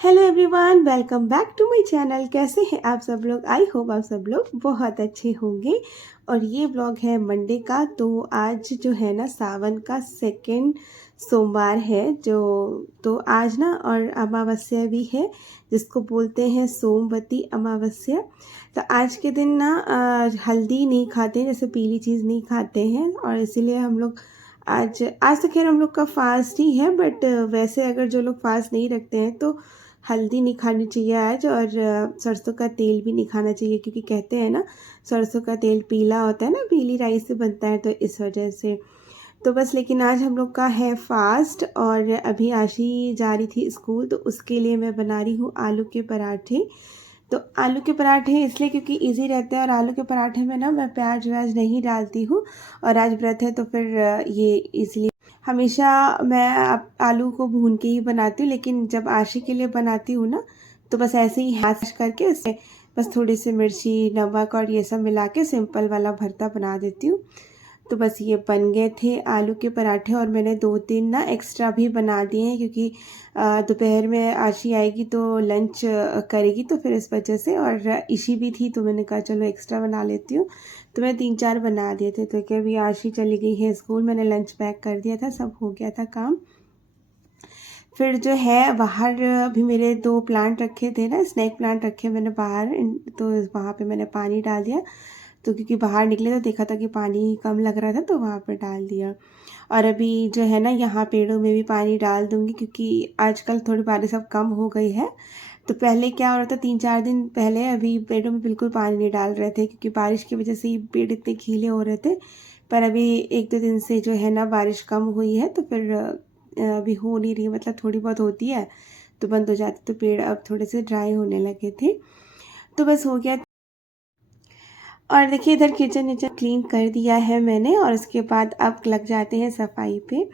Hello everyone, welcome back to my channel. कैसे हैं आप सब लोग? आई होप आप सब लोग बहुत अच्छे होंगे। और ये ब्लॉग है मंडे का। तो आज जो है ना, सावन का सेकंड सोमवार है जो। तो आज ना और अमावस्या भी है, जिसको बोलते हैं सोमवती अमावस्या। तो आज के दिन ना हल्दी नहीं खाते, जैसे पीली चीज़ नहीं खाते हैं, और इसीलिए हम लोग आज आज तो खैर हम लोग का फास्ट ही है। बट वैसे अगर जो लोग फास्ट नहीं रखते हैं तो हल्दी नहीं खानी चाहिए आज। और सरसों का तेल भी नहीं खाना चाहिए, क्योंकि कहते हैं ना सरसों का तेल पीला होता है ना, पीली राई से बनता है, तो इस वजह से। तो बस, लेकिन आज हम लोग का है फास्ट। और अभी आशी जा रही थी स्कूल, तो उसके लिए मैं बना रही हूँ आलू के पराठे। तो आलू के पराठे इसलिए क्योंकि इजी रहते हैं, और आलू के पराठे में ना मैं प्याज व्याज नहीं डालती हूँ। और आज व्रत है तो फिर ये इसलिए हमेशा मैं आलू को भून के ही बनाती हूँ। लेकिन जब आशी के लिए बनाती हूँ ना, तो बस ऐसे ही हाथ करके उससे बस थोड़ी सी मिर्ची, नमक और ये सब मिला के सिंपल वाला भरता बना देती हूँ। तो बस ये बन गए थे आलू के पराठे। और मैंने 2-3 ना एक्स्ट्रा भी बना दिए हैं, क्योंकि दोपहर में आशी आएगी तो लंच करेगी, तो फिर इस वजह से। और इशी भी थी तो मैंने कहा चलो एक्स्ट्रा बना लेती हूँ। तो मैं 3-4 बना दिए थे। तो क्या, अभी आशी चली गई है स्कूल, मैंने लंच पैक कर दिया था, सब हो गया था काम। फिर जो है बाहर भी मेरे 2 प्लांट रखे थे ना, स्नेक प्लांट रखे मैंने बाहर, तो वहाँ पे मैंने पानी डाल दिया। तो क्योंकि बाहर निकले तो देखा था कि पानी कम लग रहा था, तो वहाँ पर डाल दिया। और अभी जो है ना, यहाँ पेड़ों में भी पानी डाल दूँगी, क्योंकि आजकल थोड़ी बारिश अब कम हो गई है। तो पहले क्या हो रहा था, 3-4 दिन पहले अभी पेड़ों में बिल्कुल पानी नहीं डाल रहे थे, क्योंकि बारिश की वजह से ही पेड़ इतने गीले हो रहे थे। पर अभी 1-2 दिन से जो है ना बारिश कम हुई है, तो फिर अभी हो नहीं रही, मतलब थोड़ी बहुत होती है तो बंद हो जाती, तो पेड़ अब थोड़े से ड्राई होने लगे थे। तो बस हो गया। और देखिए, इधर किचन विचन क्लीन कर दिया है मैंने, और उसके बाद अब लग जाते हैं सफाई पे।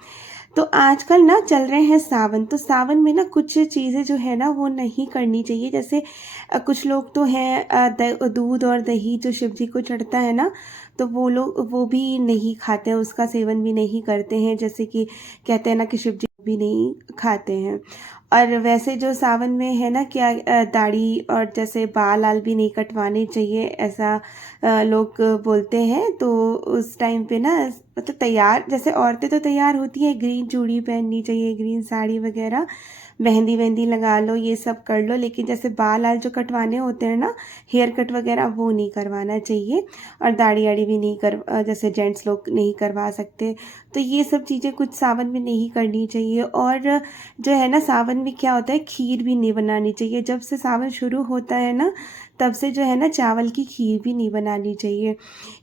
तो आजकल ना चल रहे हैं सावन, तो सावन में ना कुछ चीज़ें जो है ना वो नहीं करनी चाहिए। जैसे कुछ लोग तो हैं दूध और दही जो शिव जी को चढ़ता है ना, तो वो लोग वो भी नहीं खाते हैं, उसका सेवन भी नहीं करते हैं। जैसे कि कहते हैं ना कि शिव जी भी नहीं खाते हैं। और वैसे जो सावन में है ना, क्या दाढ़ी और जैसे बाल आल भी नहीं कटवाने चाहिए, ऐसा लोग बोलते हैं। तो उस टाइम पे ना, मतलब तैयार, जैसे औरतें तो तैयार होती हैं, ग्रीन चूड़ी पहननी चाहिए, ग्रीन साड़ी वगैरह, मेहंदी वेहंदी लगा लो, ये सब कर लो। लेकिन जैसे बाल आल जो कटवाने होते हैं ना, हेयर कट वगैरह, वो नहीं करवाना चाहिए। और दाढ़ी आड़ी भी नहीं जैसे जेंट्स लोग नहीं करवा सकते। तो ये सब चीज़ें कुछ सावन में नहीं करनी चाहिए। और जो है ना, सावन में क्या होता है, खीर भी नहीं बनानी चाहिए। जब से सावन शुरू होता है ना, तब से जो है ना चावल की खीर भी नहीं बनानी चाहिए।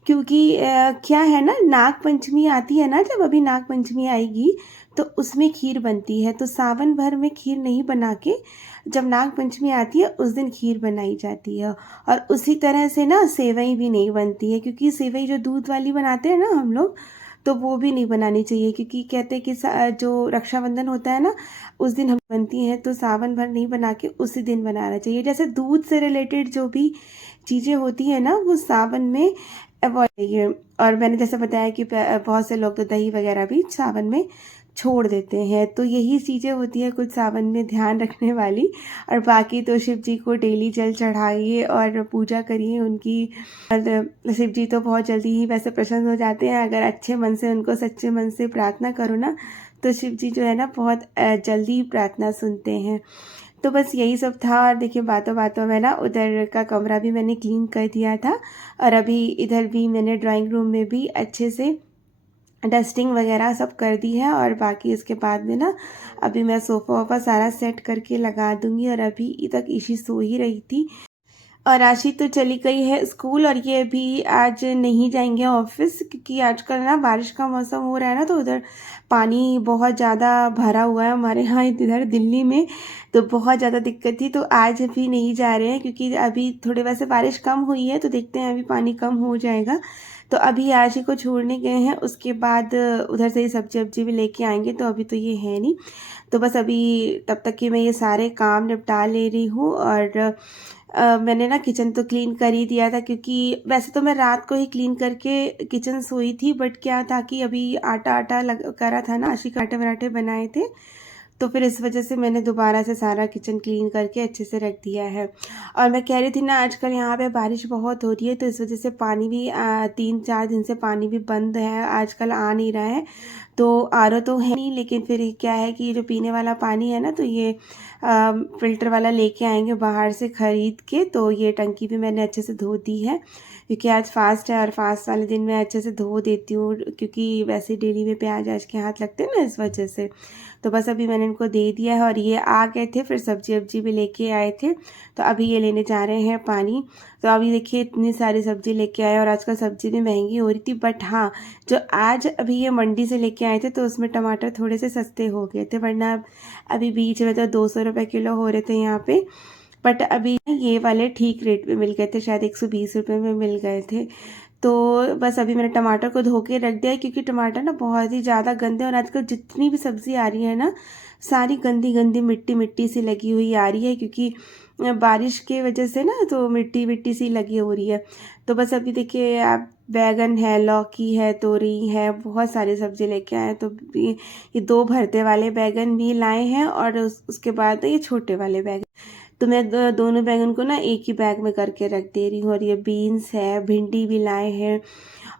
क्योंकि क्या है ना, नाग पंचमी आती है ना, जब अभी नाग पंचमी आएगी तो उसमें खीर बनती है। तो सावन भर में खीर नहीं बना के, जब नाग पंचमी आती है उस दिन खीर बनाई जाती है। और उसी तरह से ना सेवई भी नहीं बनती है, क्योंकि सेवई जो दूध वाली बनाते हैं ना हम लोग, तो वो भी नहीं बनानी चाहिए। क्योंकि कहते हैं कि जो रक्षाबंधन होता है ना, उस दिन हम बनती हैं, तो सावन भर नहीं बना के उसी दिन बनाना चाहिए। जैसे दूध से रिलेटेड जो भी चीज़ें होती हैं ना, वो सावन में अवॉइड चाहिए। और मैंने जैसे बताया कि बहुत से लोग तो दही वगैरह भी सावन में छोड़ देते हैं। तो यही चीज़ें होती हैं कुछ सावन में ध्यान रखने वाली। और बाकी तो शिव जी को डेली जल चढ़ाइए और पूजा करिए उनकी। और शिव जी तो बहुत जल्दी ही वैसे प्रसन्न हो जाते हैं, अगर अच्छे मन से उनको सच्चे मन से प्रार्थना करो ना, तो शिव जी जो है ना बहुत जल्दी प्रार्थना सुनते हैं। तो बस यही सब था। और देखिए, बातों बातों में ना उधर का कमरा भी मैंने क्लीन कर दिया था। और अभी इधर भी मैंने ड्राइंग रूम में भी अच्छे से डस्टिंग वगैरह सब कर दी है। और बाकी इसके बाद में ना, अभी मैं सोफ़ा वोफ़ा सारा सेट करके लगा दूंगी। और अभी तक इशी सो ही रही थी, और आशी तो चली गई है स्कूल। और ये भी आज नहीं जाएंगे ऑफिस, क्योंकि आजकल ना बारिश का मौसम हो रहा है ना, तो उधर पानी बहुत ज़्यादा भरा हुआ है हमारे यहाँ इधर दिल्ली में। तो बहुत ज़्यादा दिक्कत थी, तो आज भी नहीं जा रहे हैं, क्योंकि अभी थोड़ी वैसे बारिश कम हुई है, तो देखते हैं अभी पानी कम हो जाएगा। तो अभी आशी को छोड़ने गए हैं, उसके बाद उधर से ही सब्जी वब्जी भी लेके आएंगे। तो अभी तो ये है नहीं। तो बस अभी तब तक कि मैं ये सारे काम निपटा ले रही हूँ। और मैंने ना किचन तो क्लीन कर ही दिया था, क्योंकि वैसे तो मैं रात को ही क्लीन करके किचन सोई थी। बट क्या था कि अभी आटा आटा लग करा था ना, आशी के आटे वराटे बनाए थे, तो फिर इस वजह से मैंने दोबारा से सारा किचन क्लीन करके अच्छे से रख दिया है। और मैं कह रही थी ना, आजकल यहाँ पे बारिश बहुत हो रही है, तो इस वजह से पानी भी 3-4 दिन से पानी भी बंद है, आजकल आ नहीं रहा है। तो आरओ तो है नहीं, लेकिन फिर क्या है कि ये जो पीने वाला पानी है ना, तो ये फ़िल्टर वाला लेके आएंगे बाहर से ख़रीद के। तो ये टंकी भी मैंने अच्छे से धो दी है, क्योंकि आज फास्ट है और फास्ट वाले दिन मैं अच्छे से धो देती हूँ, क्योंकि वैसे डेली में प्याज आज के हाथ लगते हैं ना, इस वजह से। तो बस अभी मैंने इनको दे दिया है और ये आ गए थे, फिर सब्जी वब्जी भी लेके आए थे, तो अभी ये लेने जा रहे हैं पानी। तो अभी देखिए इतनी सारी सब्जी लेके आए, और आजकल सब्जी भी महंगी हो रही थी, बट हाँ, जो आज अभी ये मंडी से लेके आए थे तो उसमें टमाटर थोड़े से सस्ते हो गए थे, वरना अभी बीच में तो 200 रुपये किलो हो रहे थे यहाँ पे। बट अभी ये वाले ठीक रेट में मिल गए थे, शायद 120 रुपये में मिल गए थे। तो बस अभी मैंने टमाटर को धो के रख दिया है, क्योंकि टमाटर ना बहुत ही ज़्यादा गंदे, और आजकल जितनी भी सब्ज़ी आ रही है ना, सारी गंदी गंदी मिट्टी मिट्टी सी लगी हुई आ रही है, क्योंकि बारिश की वजह से ना, तो मिट्टी मिट्टी सी लगी हो रही है। तो बस अभी देखिए आप, बैगन है, लौकी है, तोरी है, बहुत सारी सब्ज़ी लेके आए हैं। तो ये 2 भरते वाले बैगन भी लाए हैं, और उसके बाद ये छोटे वाले बैगन। तो मैं दोनों बैगन को ना एक ही बैग में करके रख दे रही हूँ। और ये बीन्स है, भिंडी भी लाए हैं,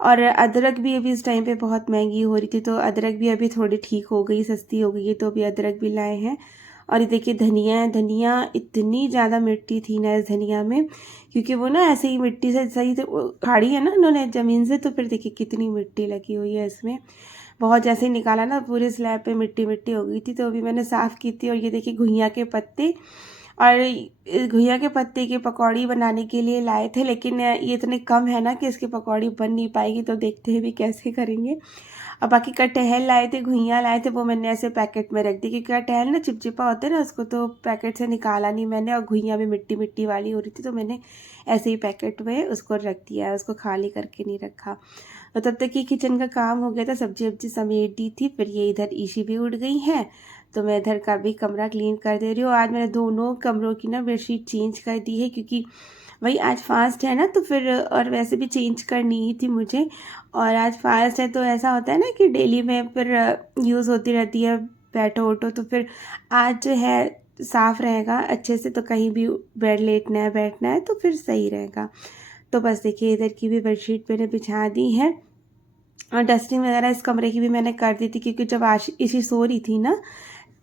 और अदरक भी अभी इस टाइम पे बहुत महंगी हो रही थी, तो अदरक भी अभी थोड़ी ठीक हो गई, सस्ती हो गई है, तो अभी अदरक भी लाए हैं। और ये देखिए धनिया है, धनिया इतनी ज़्यादा मिट्टी थी ना इस धनिया में, क्योंकि वो ना ऐसे ही मिट्टी से सही से उखाड़ी है ना उन्होंने ज़मीन से, तो फिर देखिए कितनी मिट्टी लगी हुई है इसमें। बहुत जैसे ही निकाला ना, पूरे स्लैब पे मिट्टी मिट्टी हो गई थी, तो अभी मैंने साफ़ की थी। और ये देखिए घुइयाँ के पत्ते, और घुइयाँ के पत्ते की पकौड़ी बनाने के लिए लाए थे, लेकिन ये इतने कम है ना कि इसकी पकौड़ी बन नहीं पाएगी, तो देखते हैं भी कैसे करेंगे। और बाकी कटहल लाए थे, घुइयाँ लाए थे, वो मैंने ऐसे पैकेट में रख दी, क्योंकि कटहल ना चिपचिपा होता है ना, उसको तो पैकेट से निकाला नहीं मैंने, और घुइयाँ भी मिट्टी मिट्टी वाली हो रही थी, तो मैंने ऐसे ही पैकेट में उसको रख दिया, उसको खाली करके नहीं रखा। तो तब तक कि किचन का काम हो गया था, सब्जी वब्जी समेट दी थी। फिर ये इधर ईशी भी उठ गई है, तो मैं इधर का भी कमरा क्लीन कर दे रही हूँ। आज मैंने दोनों कमरों की ना बेडशीट चेंज कर दी है, क्योंकि वही आज फास्ट है ना, तो फिर और वैसे भी चेंज करनी ही थी मुझे। और आज फास्ट है तो ऐसा होता है ना कि डेली में फिर यूज़ होती रहती है, बैठो उठो, तो फिर आज जो है साफ़ रहेगा अच्छे से, तो कहीं भी बेड लेटना है बैठना है तो फिर सही रहेगा। तो बस देखिए इधर की भी बेडशीट मैंने बिछा दी है, और डस्टिंग वगैरह इस कमरे की भी मैंने कर दी थी, क्योंकि जब इसी सो रही थी ना,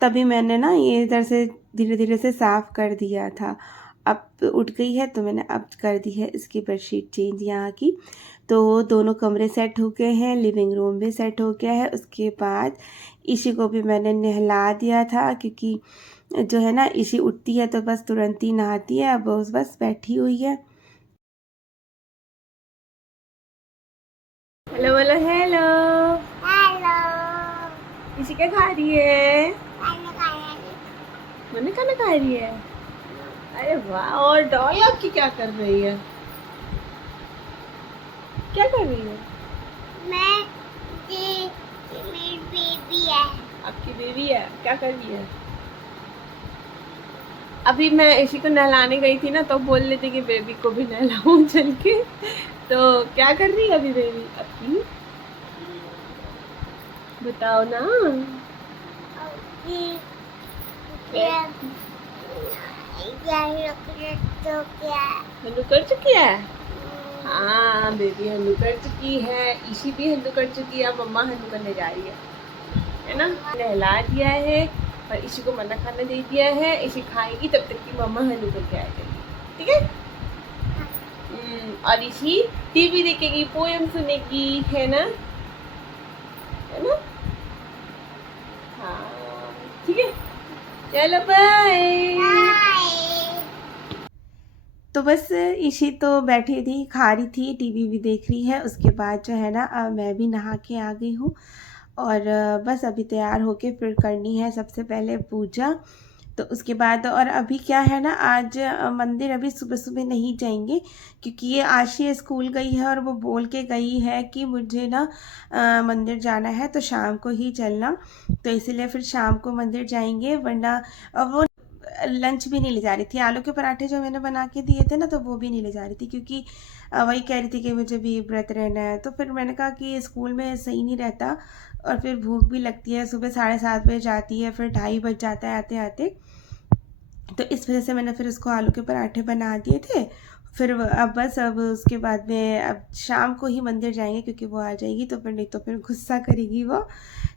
तभी मैंने ना ये इधर से धीरे धीरे से साफ़ कर दिया था। अब उठ गई है, तो मैंने अब कर दी है इसकी बेडशीट चेंज यहाँ की। तो दोनों कमरे सेट हो गए हैं, लिविंग रूम भी सेट हो गया है। उसके बाद इसी को भी मैंने नहला दिया था, क्योंकि जो है ना, इसी उठती है तो बस तुरंत ही नहाती है, अब बस बैठी हुई है। हेलो बोलो, हेलो हेलो। इसी क्या खा रही है? खाना खाया नहीं। मैंने खाना खा रही है। अरे वाह, और डॉल आपकी क्या कर रही है? क्या कर रही है? मैं ये मेरी बेबी है। आपकी बेबी है, क्या कर रही है? अभी मैं इसी को नहलाने गई थी ना, तो बोल रहे थे कि बेबी को भी नहलाऊं चल के। तो क्या कर रही है अभी बेबी आपकी? बताओ ना। तो क्या हल्लू कर चुकी है? हाँ, बेबी हल्लू कर चुकी है, इसी भी हल्लू कर चुकी है, मम्मा हल्लू करने जा रही है ना। नहला दिया है और इसी को मना खाना दे दिया है, इसी खाएगी तब तक की मम्मा हल्लू करके आ जाएगी, ठीक है। और इसी टीवी देखेगी, पोएम सुनेगी, है ना, है ना। हाँ ठीक है, चलो बाय। तो बस इशी तो बैठी थी, खा रही थी, टीवी भी देख रही है। उसके बाद जो है ना, मैं भी नहा के आ गई हूँ, और बस अभी तैयार होके फिर करनी है सबसे पहले पूजा। तो उसके बाद, और अभी क्या है ना, आज मंदिर अभी सुबह सुबह नहीं जाएंगे, क्योंकि ये आशी स्कूल गई है, और वो बोल के गई है कि मुझे ना मंदिर जाना है, तो शाम को ही चलना। तो इसीलिए फिर शाम को मंदिर जाएंगे, वरना वो लंच भी नहीं ले जा रही थी। आलू के पराठे जो मैंने बना के दिए थे ना, तो वो भी नहीं ले जा रही थी, क्योंकि वही कह रही थी कि मुझे भी व्रत रहना है। तो फिर मैंने कहा कि स्कूल में सही नहीं रहता, और फिर भूख भी लगती है। सुबह 7:30 बजे जाती है, फिर 2:30 बज जाता है आते आते। तो इस वजह से मैंने फिर उसको आलू के पराठे बना दिए थे। फिर अब बस अब उसके बाद में अब शाम को ही मंदिर जाएंगे, क्योंकि वो आ जाएगी, तो फिर नहीं तो फिर गुस्सा करेगी वो।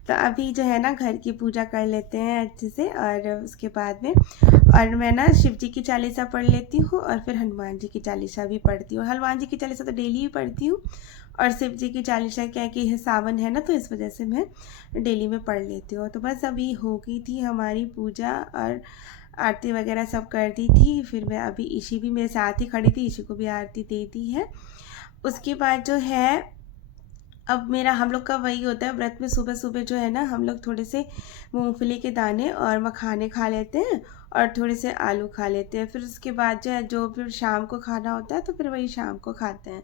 तो अभी जो है ना घर की पूजा कर लेते हैं अच्छे से, और उसके बाद में और मैं ना शिव जी की चालीसा पढ़ लेती हूँ, और फिर हनुमान जी की चालीसा भी पढ़ती हूँ। हनुमान जी की चालीसा तो डेली ही पढ़ती हूँ, और शिव जी की चालीसा क्या है कि सावन है ना, तो इस वजह से मैं डेली में पढ़ लेती हूँ। तो बस अभी हो गई थी हमारी पूजा, और आरती वगैरह सब कर दी थी। फिर मैं अभी ईशी भी मेरे साथ ही खड़ी थी, ईशी को भी आरती दे दी है। उसके बाद जो है अब मेरा हम लोग का वही होता है व्रत में, सुबह सुबह जो है ना हम लोग थोड़े से मूंगफली के दाने और मखाने खा लेते हैं, और थोड़े से आलू खा लेते हैं। फिर उसके बाद जो है जो फिर शाम को खाना होता है, तो फिर वही शाम को खाते हैं।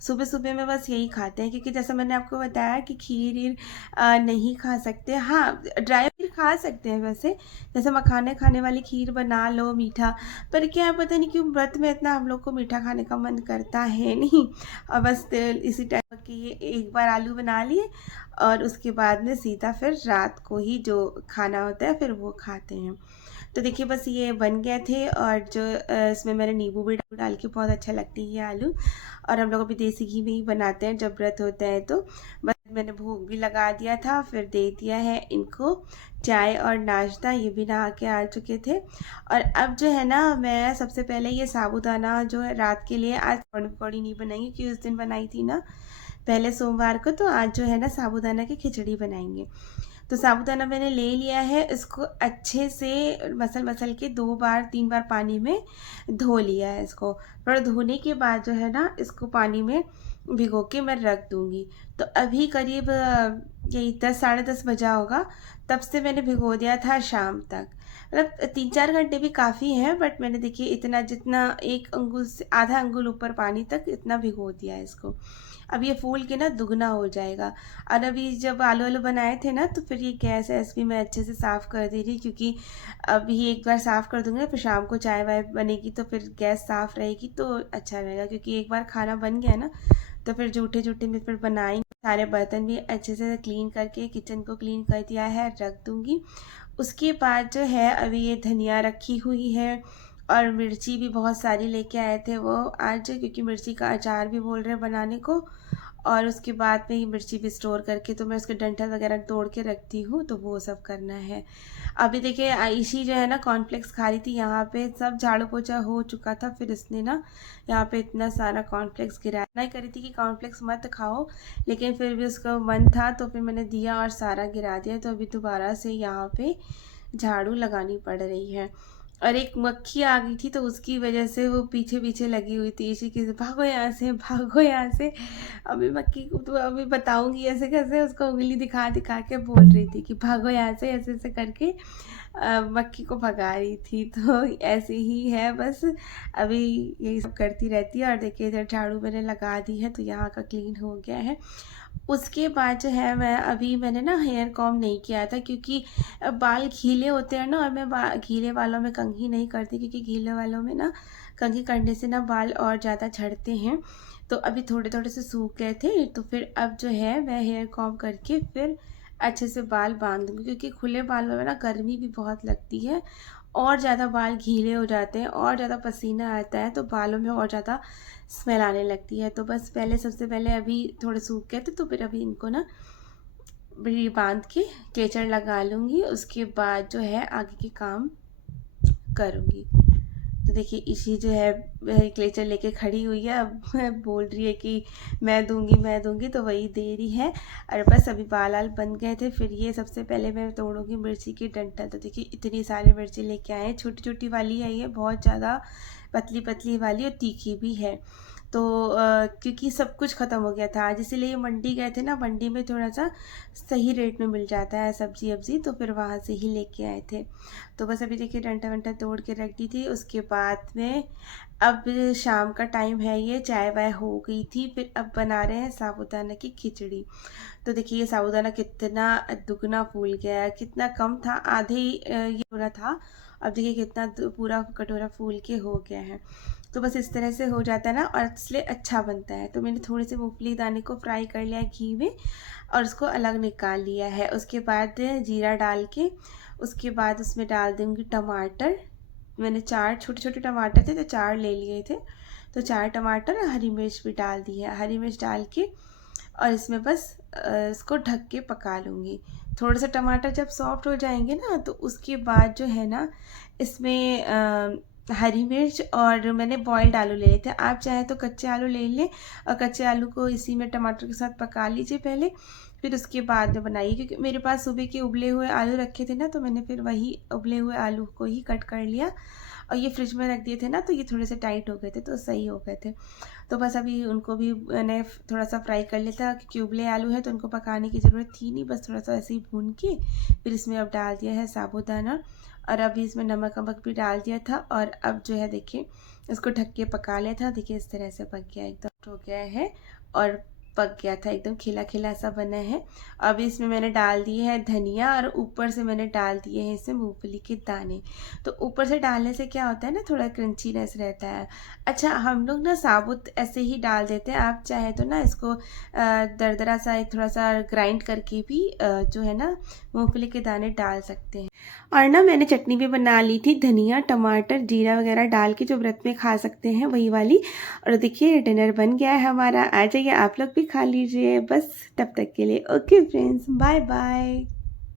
सुबह सुबह में बस यही खाते हैं, क्योंकि जैसा मैंने आपको बताया कि खीर वीर नहीं खा सकते। हाँ, ड्राई खीर खा सकते हैं वैसे, जैसे मखाने खाने वाली खीर बना लो मीठा। पर क्या है, पता नहीं क्यों व्रत में इतना हम लोग को मीठा खाने का मन करता है नहीं। और बस इसी टाइम कि ये एक बार आलू बना लिए, और उसके बाद में सीधा फिर रात को ही जो खाना होता है फिर वो खाते हैं। तो देखिए बस ये बन गए थे, और जो इसमें मैंने नींबू भी डाल के, बहुत अच्छा लगती है ये आलू। और हम लोग अभी देसी घी में ही बनाते हैं जब व्रत होता है। तो बस मैंने भोग भी लगा दिया था, फिर दे दिया है इनको चाय और नाश्ता, ये भी नहा के आ चुके थे। और अब जो है ना, मैं सबसे पहले ये साबूदाना जो है रात के लिए, आज पकौड़ी नहीं बनाएंगे क्योंकि उस दिन बनाई थी ना पहले सोमवार को, तो आज जो है ना साबूदाना की खिचड़ी बनाएंगे। तो साबूदाना मैंने ले लिया है, इसको अच्छे से मसल मसल के 2 बार 3 बार पानी में धो लिया है इसको। और धोने के बाद जो है ना इसको पानी में भिगो के मैं रख दूँगी। तो अभी करीब यही 10 साढ़े 10 बजा होगा, तब से मैंने भिगो दिया था शाम तक। मतलब 3 4 घंटे भी काफ़ी हैं, बट मैंने देखिए इतना, जितना 1 अंगुल से आधा अंगुल ऊपर पानी तक इतना भिगो दिया है इसको। अब ये फूल के ना दुगना हो जाएगा। और अभी जब आलू आलू बनाए थे ना, तो फिर ये गैस वैस भी मैं अच्छे से साफ़ कर दे रही, क्योंकि अभी एक बार साफ़ कर दूंगी ना, फिर शाम को चाय वाय बनेगी तो फिर गैस साफ़ रहेगी तो अच्छा रहेगा। क्योंकि एक बार खाना बन गया ना, तो फिर जूठे जूठे में फिर बनाएंगे। सारे बर्तन भी अच्छे से क्लीन करके किचन को क्लीन कर दिया है, रख दूंगी। उसके बाद जो है अभी ये धनिया रखी हुई है, और मिर्ची भी बहुत सारी लेके आए थे वो आज, क्योंकि मिर्ची का अचार भी बोल रहे हैं बनाने को। और उसके बाद में ये मिर्ची भी स्टोर करके, तो मैं उसके डंठल वगैरह तोड़ के रखती हूँ, तो वो सब करना है। अभी देखिए आयशी जो है ना कॉर्नफ्लेक्स खा रही थी, यहाँ पे सब झाड़ू पोछा हो चुका था, फिर इसने ना यहाँ पे इतना सारा कॉर्नफ्लेक्स गिराया। नहीं करी थी कि कॉर्नफ्लेक्स मत खाओ, लेकिन फिर भी उसका मन था, तो फिर मैंने दिया और सारा गिरा दिया। तो अभी दोबारा से यहाँ पे झाड़ू लगानी पड़ रही है। और एक मक्खी आ गई थी, तो उसकी वजह से वो पीछे पीछे लगी हुई थी इसी की, भागो यहाँ से भागो यहाँ से। अभी मक्खी को तो अभी बताऊंगी ऐसे कैसे, उसको उंगली दिखा दिखा के बोल रही थी कि भागो यहाँ से, ऐसे ऐसे करके मक्खी को भगा रही थी। तो ऐसे ही है बस, अभी यही सब करती रहती है। और देखिए इधर झाड़ू मैंने लगा दी है, तो यहाँ का क्लीन हो गया है। उसके बाद जो है मैंने ना हेयर कॉम नहीं किया था, क्योंकि बाल गीले होते हैं ना, और मैं गीले बालों में कंघी नहीं करती, क्योंकि गीले बालों में ना कंघी करने से ना बाल और ज़्यादा झड़ते हैं। तो अभी थोड़े थोड़े से सूख गए थे, तो फिर अब जो है मैं हेयर कॉम करके फिर अच्छे से बाल बांध दूँगी, क्योंकि खुले बालों में ना गर्मी भी बहुत लगती है, और ज़्यादा बाल गीले हो जाते हैं, और ज़्यादा पसीना आता है, तो बालों में और ज़्यादा स्मेल आने लगती है। तो बस पहले सबसे पहले अभी थोड़े सूख गए थे, तो फिर अभी इनको ना भी बांध के क्लेचर लगा लूँगी। उसके बाद जो है आगे के काम करूँगी। तो देखिए इसी जो है क्लेचर लेके खड़ी हुई है, अब बोल रही है कि मैं दूंगी, तो वही दे रही है। और बस अभी बाल आल बन गए थे, फिर ये सबसे पहले मैं तोड़ूंगी मिर्ची की डंठल। तो देखिए इतनी सारी मिर्ची लेके आए हैं, छोटी छोटी वाली है ये, बहुत ज़्यादा पतली पतली वाली, और तीखी भी है। तो क्योंकि सब कुछ ख़त्म हो गया था आज, इसीलिए मंडी गए थे ना, मंडी में थोड़ा सा सही रेट में मिल जाता है सब्जी वब्जी, तो फिर वहाँ से ही लेके आए थे। तो बस अभी देखिए डंटा वंटा तोड़ के रख दी थी। उसके बाद में अब शाम का टाइम है, ये चाय वाय हो गई थी, फिर अब बना रहे हैं साबूदाना की खिचड़ी। तो देखिए ये साबूदाना कितना दुगना फूल गया है, कितना कम था, आधे ही ये हो रहा था, अब देखिए कितना पूरा कटोरा फूल के हो गया है। तो बस इस तरह से हो जाता है ना, और इसलिए अच्छा बनता है। तो मैंने थोड़ी सी मूंगफली दाने को फ्राई कर लिया घी में और उसको अलग निकाल लिया है। उसके बाद जीरा डाल के उसके बाद उसमें डाल दूँगी टमाटर। मैंने 4 छोटे-छोटे टमाटर थे तो 4 ले लिए थे, तो 4 टमाटर और हरी मिर्च भी डाल दी है। हरी मिर्च डाल के और इसमें बस इसको ढक के पका लूँगी। थोड़े से टमाटर जब सॉफ्ट हो जाएंगे ना, तो उसके बाद जो है ना इसमें हरी मिर्च और मैंने बॉइल्ड आलू ले लिए थे। आप चाहें तो कच्चे आलू ले लें और कच्चे आलू को इसी में टमाटर के साथ पका लीजिए पहले, फिर उसके बाद में बनाइए। क्योंकि मेरे पास सुबह के उबले हुए आलू रखे थे ना, तो मैंने फिर वही उबले हुए आलू को ही कट कर लिया और ये फ्रिज में रख दिए थे ना, तो ये थोड़े से टाइट हो गए थे, तो सही हो गए थे। तो बस अभी उनको भी मैंने थोड़ा सा फ्राई कर लिया था, क्योंकि उबले आलू है तो उनको पकाने की ज़रूरत थी नहीं, बस थोड़ा सा ऐसे ही भून के फिर इसमें अब डाल दिया है साबूदाना और अभी इसमें नमक वमक भी डाल दिया था। और अब जो है देखिए इसको ढक के पका लिया था। देखिए इस तरह से पक गया, एकदम हो गया है और पक गया था, एकदम खिला खिला सा बना है। अब इसमें मैंने डाल दिए है धनिया और ऊपर से मैंने डाल दिए हैं इसमें मूंगफली के दाने। तो ऊपर से डालने से क्या होता है ना, थोड़ा क्रंचीनेस रहता है। अच्छा, हम लोग ना साबुत ऐसे ही डाल देते हैं, आप चाहे तो ना इसको दरदरा सा थोड़ा सा ग्राइंड करके भी जो है ना मूंगफली के दाने डाल सकते हैं। और ना मैंने चटनी भी बना ली थी, धनिया टमाटर जीरा वगैरह डाल के, जो व्रत में खा सकते हैं वही वाली। और देखिए डिनर बन गया है हमारा, आ जाइए आप लोग भी खा लीजिए। बस तब तक के लिए ओके फ्रेंड्स, बाय बाय।